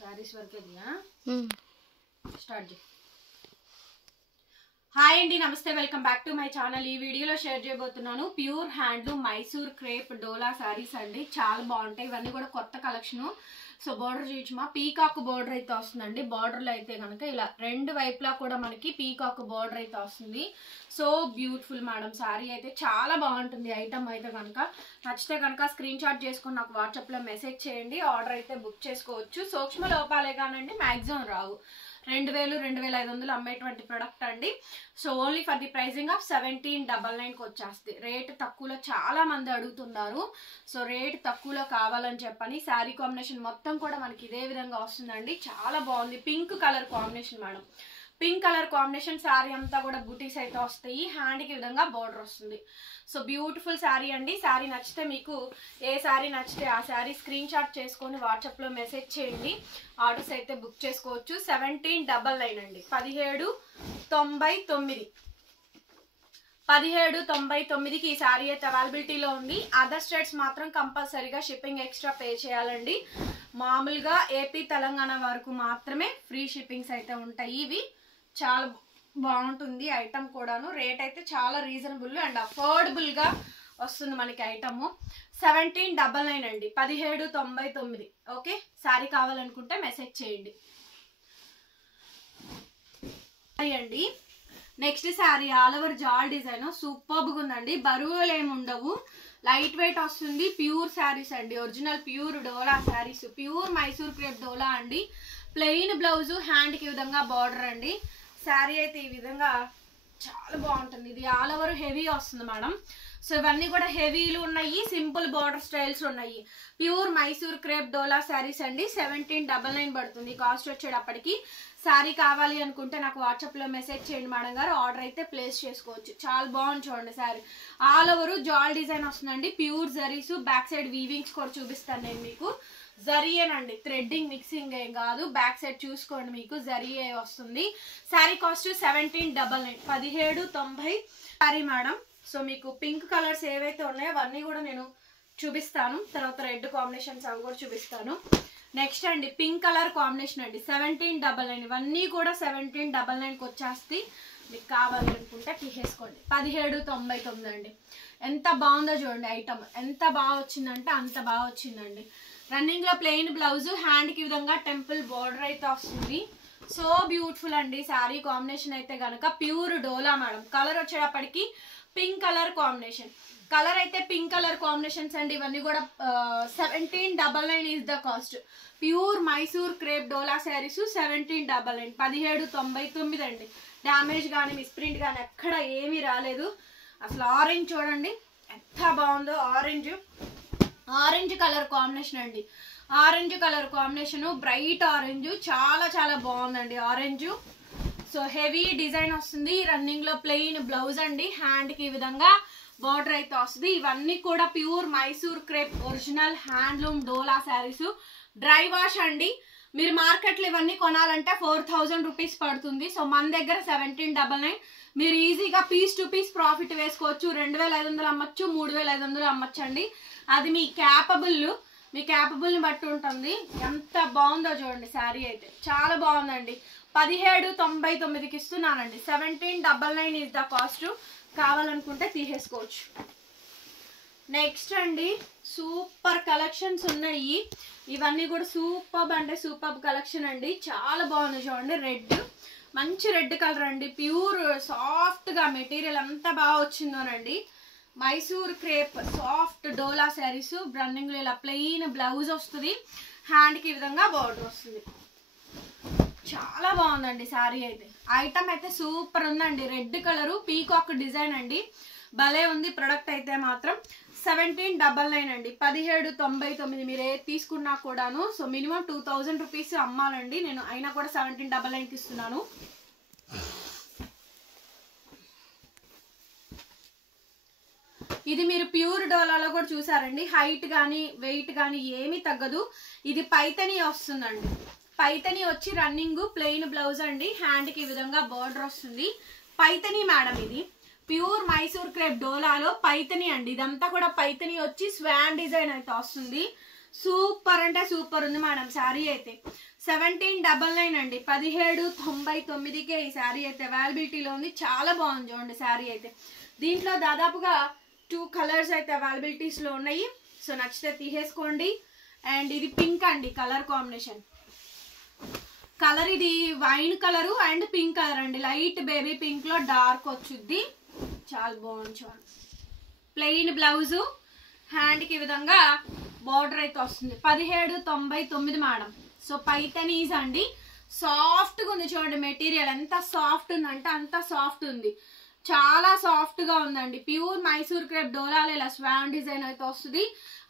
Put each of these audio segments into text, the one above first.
సారీస్ వరకే start. Hi అండి, నమస్తే, welcome back to my channel. ఈ వీడియోలో షేర్ చేయబోతున్నాను pure handloom Mysore crepe Dola saris అండి. చాలా బాగుంటాయి. ఇవన్నీ కూడా కొత్త కలెక్షన్. సో బోర్డర్ చూడమా, పీకాక్ బోర్డర్ అయితే వస్తుందండి. బోర్డర్లో అయితే కనుక ఇలా రెండు వైపులా కూడా మనకి పీకాక్ బోర్డర్ అయితే వస్తుంది. So beautiful madam. సారీ అయితే చాలా బాగుంటుంది. ఐటమ్ అయితే కనుక నచ్చితే కనుక స్క్రీన్ షాట్ చేసుకుని నాకు వాట్సాప్లో మెసేజ్ చేయండి. ఆర్డర్ అయితే బుక్ చేసుకోవచ్చు. సూక్ష్మ లోపాలే కానండి, మ్యాక్సిమం రావు. 2000 2500 అమ్మేటువంటి ప్రొడక్ట్ అండి. So only for the pricing of 1799కి వచ్చేస్తుంది. రేట్ తక్కువలో చాలా మంది అడుగుతున్నారు. సో రేట్ తక్కువలో కావాలని చెప్పని శారీ కాంబినేషన్ మొత్తం కూడా మనకి ఇదే విధంగా వస్తుందండి. చాలా బాగుంది. Pink colour combination madam. Pink colour combination sari అంతా కూడా బూటీస్ అయితే వస్తాయి. హ్యాండ్కి విధంగా బార్డర్ వస్తుంది. సో బ్యూటిఫుల్ శారీ అండి. శారీ నచ్చితే మీకు ఏ శారీ నచ్చితే ఆ శారీ స్క్రీన్ షాట్ చేసుకొని వాట్సాప్లో మెసేజ్ చేయండి. ఆర్డర్స్ అయితే బుక్ చేసుకోవచ్చు. 1799 అండి. 1799 1799కి ఈ శారీ అయితే అవైలబిలిటీలో ఉంది. అదర్ స్టేట్స్ మాత్రం కంపల్సరీగా షిప్పింగ్ ఎక్స్ట్రా పే చేయాలండి. మామూలుగా ఏపీ తెలంగాణ వరకు మాత్రమే ఫ్రీ షిప్పింగ్స్ అయితే ఉంటాయి. ఇవి చాలా బాగుంటుంది ఐటమ్ కూడాను. రేట్ అయితే చాలా రీజనబుల్ అండ్ అఫోర్డబుల్గా వస్తుంది మనకి ఐటమ్. 1799 అండి. 1799. ఓకే, శారీ కావాలనుకుంటే మెసేజ్ చేయండి అండి. నెక్స్ట్ శారీ ఆల్ ఓవర్ జాల్ డిజైన్ సూపర్గా ఉందండి. బరువులు ఏమి ఉండవు, లైట్ వెయిట్ వస్తుంది. ప్యూర్ శారీస్ అండి. Original pure Dola saris. Pure Mysore crepe Dola అండి. ప్లెయిన్ బ్లౌజు, హ్యాండ్కి విధంగా బార్డర్ అండి. శారీ అయితే ఈ విధంగా చాలా బాగుంటుంది. ఇది ఆల్ ఓవర్ హెవీ వస్తుంది మేడం. సో ఇవన్నీ కూడా హెవీలు ఉన్నాయి, సింపుల్ బార్డర్ స్టైల్స్ ఉన్నాయి. ప్యూర్ మైసూర్ క్రేప్ డోలా శారీస్ అండి. 1799 పడుతుంది కాస్ట్ వచ్చేటప్పటికి. శారీ కావాలి అనుకుంటే నాకు వాట్సాప్లో మెసేజ్ చేయండి మేడం గారు. ఆర్డర్ అయితే ప్లేస్ చేసుకోవచ్చు. చాలా బాగుంది చూడండి శారీ. ఆల్ ఓవర్ జాల్ డిజైన్ వస్తుందండి. ప్యూర్ జరీస్, బ్యాక్ సైడ్ వీవింగ్స్ కూడా చూపిస్తాను నేను మీకు. జరీయేనండి, థ్రెడ్డింగ్ మిక్సింగ్ ఏం కాదు. బ్యాక్ సైడ్ చూసుకోండి, మీకు జరీయే వస్తుంది. Sari cost 1799. 1790 sari madam. So మీకు పింక్ కలర్స్ ఏవైతే ఉన్నాయో అవన్నీ కూడా నేను చూపిస్తాను. తర్వాత రెడ్ కాంబినేషన్స్ అవి కూడా చూపిస్తాను. నెక్స్ట్ అండి పింక్ కలర్ కాంబినేషన్ అండి. 1799. ఇవన్నీ కూడా 1799కి వచ్చేస్తాయి. మీకు కావాలనుకుంటే తీసేసుకోండి. 1799 అండి. ఎంత బాగుందో చూడండి ఐటమ్. ఎంత బాగా వచ్చిందంటే అంత బాగా వచ్చిందండి. రన్నింగ్ లో ప్లెయిన్ బ్లౌజ్, హ్యాండ్ కి విధంగా టెంపుల్ బార్డర్ అయితే వస్తుంది. సో బ్యూటిఫుల్ అండి. శారీ కాంబినేషన్ అయితే గనక ప్యూర్ డోలా మేడం. కలర్ వచ్చేటప్పటికి పింక్ కలర్ కాంబినేషన్. కలర్ అయితే పింక్ కలర్ కాంబినేషన్స్ అండి. ఇవన్నీ కూడా 1799 is the cost. Pure Mysore crepe Dola saris 1799. 1799 అండి. డ్యామేజ్ కానీ మిస్ప్రింట్ కానీ ఎక్కడ ఏమీ రాలేదు. అసలు ఆరెంజ్ చూడండి ఎంత బాగుందో. ఆరెంజ్ కలర్ కాంబినేషన్ అండి. Orange colour combination, bright orange, చాలా చాలా బాగుందండి ఆరెంజ్. సో హెవీ డిజైన్ వస్తుంది. రన్నింగ్ లో ప్లెయిన్ బ్లౌజ్ అండి. హ్యాండ్ కి ఈ విధంగా బార్డర్ అయితే వస్తుంది. ఇవన్నీ కూడా pure Mysore crepe original handloom Dola saris. Dry wash అండి. మీరు మార్కెట్లో ఇవన్నీ కొనాలంటే 4000 రూపీస్ పడుతుంది. సో మన దగ్గర 1799. మీరు ఈజీగా పీస్ టు పీస్ ప్రాఫిట్ వేసుకోవచ్చు. 2500 అమ్మచ్చు, 3500 అమ్మచ్చు అండి. అది మీ క్యాపబుల్ని బట్టి ఉంటుంది. ఎంత బాగుందో చూడండి శారీ అయితే చాలా బాగుందండి. 1799కి ఇస్తున్నానండి. 1799 ఈజ్ ద కాస్ట్. కావాలనుకుంటే తీసేసుకోవచ్చు. నెక్స్ట్ అండి సూపర్ కలెక్షన్స్ ఉన్నాయి. ఇవన్నీ కూడా సూపర్ అంటే సూపర్ కలెక్షన్ అండి. చాలా బాగుంది చూడండి. రెడ్, మంచి రెడ్ కలర్ అండి. ప్యూర్ సాఫ్ట్ గా మెటీరియల్ ఎంత బాగా వచ్చిందోనండి. మైసూర్ క్రేప్ సాఫ్ట్ డోలా శారీస్. రన్నింగ్ లో ఇలా ప్లెయిన్ బ్లౌజ్ వస్తుంది. హ్యాండ్ కి ఈ విధంగా బార్డర్ వస్తుంది. చాలా బాగుందండి శారీ అయితే. ఐటమ్ అయితే సూపర్ ఉందండి. రెడ్ కలరు పీకాక్ డిజైన్ అండి. భలే ఉంది ప్రొడక్ట్ అయితే మాత్రం. 1799 అండి. 1799 మీరు ఏది తీసుకున్నా కూడాను. సో మినిమం 2000 రూపీస్ అమ్మాలండి. నేను అయినా కూడా 1799కి ఇస్తున్నాను. ఇది మీరు ప్యూర్ డోలాలో కూడా చూసారండి. హైట్ కానీ వెయిట్ కానీ ఏమీ తగ్గదు. ఇది పైతని వస్తుందండి. పైతని వచ్చి రన్నింగ్ ప్లెయిన్ బ్లౌజ్ అండి. హ్యాండ్ కి ఈ విధంగా బార్డర్ వస్తుంది. పైతని మేడం. ఇది ప్యూర్ మైసూర్ క్రేప్ డోలాలో పైతని అండి. ఇదంతా కూడా పైతని వచ్చి స్వాన్ డిజైన్ అయితే వస్తుంది. సూపర్ అంటే సూపర్ ఉంది మేడం శారీ అయితే. 1799 అండి, 1799కే ఈ శారీ అయితే అవైలబిలిటీలో ఉంది. చాలా బాగుంది చూడండి శారీ అయితే. దీంట్లో దాదాపుగా 2 కలర్స్ అయితే అవైలబిలిటీస్లో ఉన్నాయి. సో నచ్చితే తీసేసుకోండి. అండ్ ఇది పింక్ అండి, కలర్ కాంబినేషన్. కలర్ ఇది wine colour and pink colour అండి, లైట్ బేబీ పింక్ లో డార్క్ వచ్చుద్ది. చాలా బాగుంది చూడండి. ప్లెయిన్ బ్లౌజు, హ్యాండ్ కి ఈ విధంగా బార్డర్ అయితే వస్తుంది. 1799 మేడం. సో పైతనీస్ అండి, సాఫ్ట్ గా ఉంది చూడండి. మెటీరియల్ ఎంత సాఫ్ట్ ఉందంటే అంత సాఫ్ట్ ఉంది, చాలా సాఫ్ట్ గా ఉందండి. ప్యూర్ మైసూర్ క్రేప్ డోలాలో ఇలా స్వాన్ డిజైన్ అయితే వస్తుంది.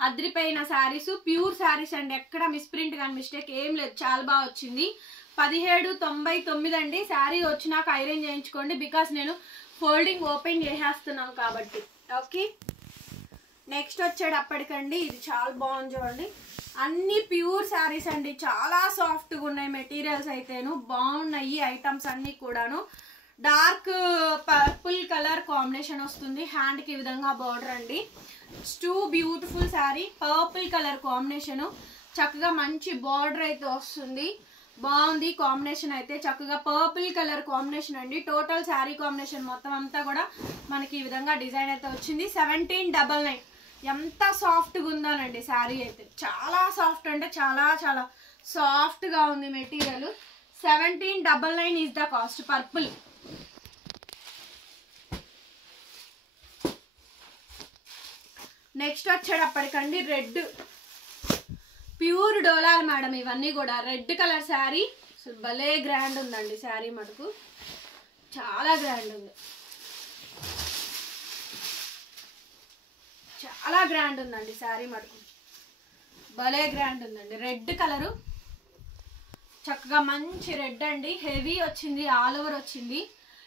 అద్రిపోయిన శారీస్, ప్యూర్ శారీస్ అండి, ఎక్కడ మిస్ప్రింట్ కానీ మిస్టేక్ ఏం లేదు, చాలా బాగా వచ్చింది. 1799 అండి. శారీ వచ్చినాక ఐరన్ చేయించుకోండి, బికాస్ నేను ఫోల్డింగ్ ఓపెన్ చేసేస్తున్నాను కాబట్టి. ఓకే, నెక్స్ట్ వచ్చేటప్పటికండి ఇది చాలా బాగుంది చూడండి. అన్ని ప్యూర్ శారీస్ అండి, చాలా సాఫ్ట్గా ఉన్నాయి. మెటీరియల్స్ అయితేను బాగున్నాయి. ఐటమ్స్ అన్ని కూడాను డార్క్ పర్పుల్ కలర్ కాంబినేషన్ వస్తుంది. హ్యాండ్ కి ఈ విధంగా బార్డర్ అండి. Two beautiful sari, purple colour combination, చక్కగా మంచి బార్డర్ అయితే వస్తుంది. బాగుంది కాంబినేషన్ అయితే, చక్కగా పర్పుల్ కలర్ కాంబినేషన్ అండి. టోటల్ శారీ కాంబినేషన్ మొత్తం అంతా కూడా మనకి ఈ విధంగా డిజైన్ అయితే వచ్చింది. 1799. ఎంత సాఫ్ట్గా ఉందోనండి శారీ అయితే, చాలా సాఫ్ట్ అంటే చాలా చాలా సాఫ్ట్గా ఉంది material. 1799 is the cost. Purple. Next వచ్చేటప్పటికండి రెడ్, ప్యూర్ డోలాల్ మేడం. ఇవన్నీ కూడా రెడ్ కలర్ శారీ. భలే గ్రాండ్ ఉందండి శారీ, మటుకు చాలా గ్రాండ్ ఉంది, చాలా గ్రాండ్ ఉందండి శారీ మటుకు, భలే గ్రాండ్ ఉందండి. రెడ్ కలరు, చక్కగా మంచి రెడ్ అండి, హెవీ వచ్చింది, ఆల్ ఓవర్ వచ్చింది.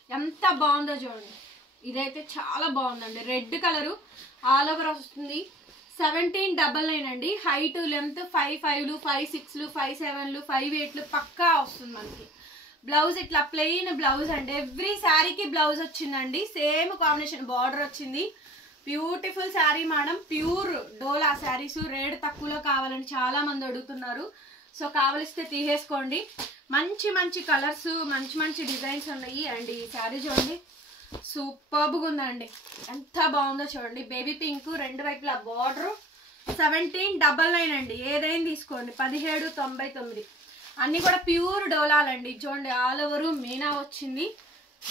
ఎంత బాగుందో చూడండి. ఇదైతే చాలా బాగుందండి, రెడ్ కలరు ఆల్ ఓవర్ వస్తుంది. 1799 అండి. హైట్ లెంత్ 5'5", 5'6", 5'7", 5'8" పక్కా వస్తుంది మనకి. బ్లౌజ్ ఇట్లా ప్లెయిన్ బ్లౌజ్ అండి. ఎవ్రీ శారీకి బ్లౌజ్ వచ్చిందండి, సేమ్ కాంబినేషన్ బార్డర్ వచ్చింది. Beautiful sari madam. Pure Dola saris, rate తక్కువలో కావాలని చాలా మంది అడుగుతున్నారు. సో కావలిస్తే తీసేసుకోండి. మంచి మంచి కలర్స్, మంచి మంచి డిజైన్స్ ఉన్నాయి. అండ్ ఈ శారీ చూడండి, సూపర్గా ఉందండి, ఎంత బాగుందో చూడండి. బేబీ పింక్, రెండు వైపులా బార్డర్. 1799 అండి. ఏదైనా తీసుకోండి. 1799. అన్ని కూడా ప్యూర్ డోలాలండి. చూడండి, ఆల్ ఓవర్ మీనా వచ్చింది.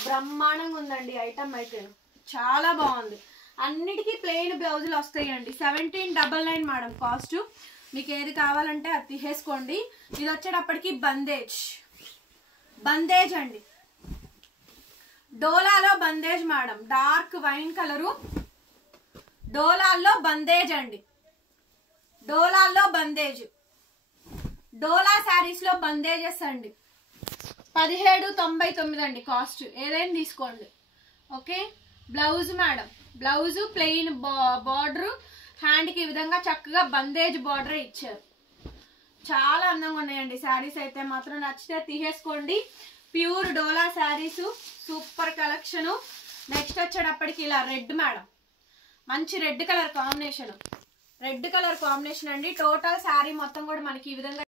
బ్రహ్మాండంగా ఉందండి ఐటమ్ అయితే, చాలా బాగుంది. అన్నిటికీ ప్లెయిన్ బ్లౌజులు వస్తాయండి. 1799 మేడం కాస్ట్. మీకు ఏది కావాలంటే అది తీసేసుకోండి. ఇది వచ్చేటప్పటికి బందేజ్, బందేజ్ అండి, డోలాలో bandhej madam. Dark wine colour, డోలాల్లో బందేజ్ అండి, డోలాల్లో బందేజ్. డోలా శారీస్ లో బందేజెస్ అండి. 1799 అండి కాస్ట్. ఏదైనా తీసుకోండి. Okay, blouse madam, blouse plain border, hand కి ఈ విధంగా చక్కగా బందేజ్ బార్డర్ ఇచ్చారు. చాలా అందంగా ఉన్నాయండి శారీస్ అయితే మాత్రం. నచ్చితే తీసేసుకోండి. Pure Dola saris, super collection. Next వచ్చేటప్పటికి ఇలా రెడ్ మేడం, మంచి red colour combination, red colour combination అండి. టోటల్ శారీ మొత్తం కూడా మనకి ఈ విధంగా